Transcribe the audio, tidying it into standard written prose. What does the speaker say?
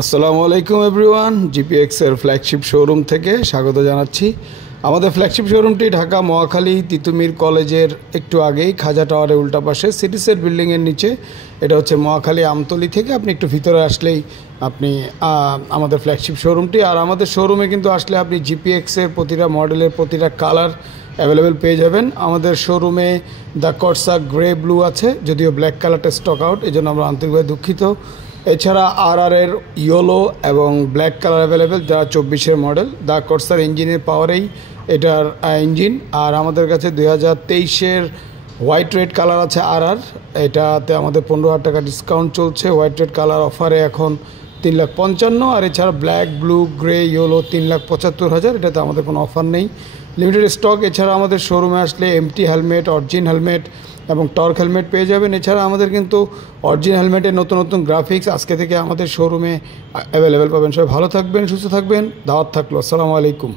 আসসালামু আলাইকুম everyone, GPX এর ফ্ল্যাগশিপ শোরুম থেকে স্বাগত জানাচ্ছি। আমাদের ফ্ল্যাগশিপ শোরুমটি ঢাকা মহাখালী তিতুমির কলেজের একটু আগেই খাজা টাওয়ারের উল্টা পাশে সিটি সেট বিল্ডিংয়ের নিচে। এটা হচ্ছে মহাখালী আমতলী থেকে আপনি একটু ভিতরে আসলেই আপনি আমাদের ফ্ল্যাগশিপ শোরুমটি। আর আমাদের শোরুমে কিন্তু আসলে আপনি জিপিএক্সের প্রতিটা মডেলের প্রতিটা কালার অ্যাভেলেবেল পেয়ে যাবেন। আমাদের শোরুমে দ্য কর্সা গ্রে ব্লু আছে, যদিও ব্ল্যাক কালারটা স্টক আউট, এই জন্য আমরা আন্তরিকভাবে দুঃখিত। এছাড়া আর ইয়েলো এবং ব্ল্যাক কালার অ্যাভেলেবেল, যা 24-এর মডেল। দ্য কর্সার ইঞ্জিনের পাওয়ারেই এটার ইঞ্জিন। আর আমাদের কাছে 2023-এর হোয়াইট রেড কালার আছে এটাতে আমাদের 15,000 টাকা ডিসকাউন্ট চলছে। হোয়াইট রেড কালার অফারে এখন 3,55,000। আর এছাড়া ব্ল্যাক, ব্লু, গ্রে, ইয়েলো 3,75,000, এটাতে আমাদের কোনো অফার নেই, লিমিটেড স্টক। এছাড়া আমাদের শোরুমে আসলে এমটি হেলমেট, অরিজিন হেলমেট এবং টর্ক হেলমেট পেয়ে যাবেন। এছাড়া আমাদের কিন্তু অরিজিন হেলমেটের নতুন নতুন গ্রাফিক্স আজকে থেকে আমাদের শোরুমে অ্যাভেলেবেল পাবেন। সবাই ভালো থাকবেন, সুস্থ থাকবেন, দাওয়াত থাকলো। আসসালামু আলাইকুম।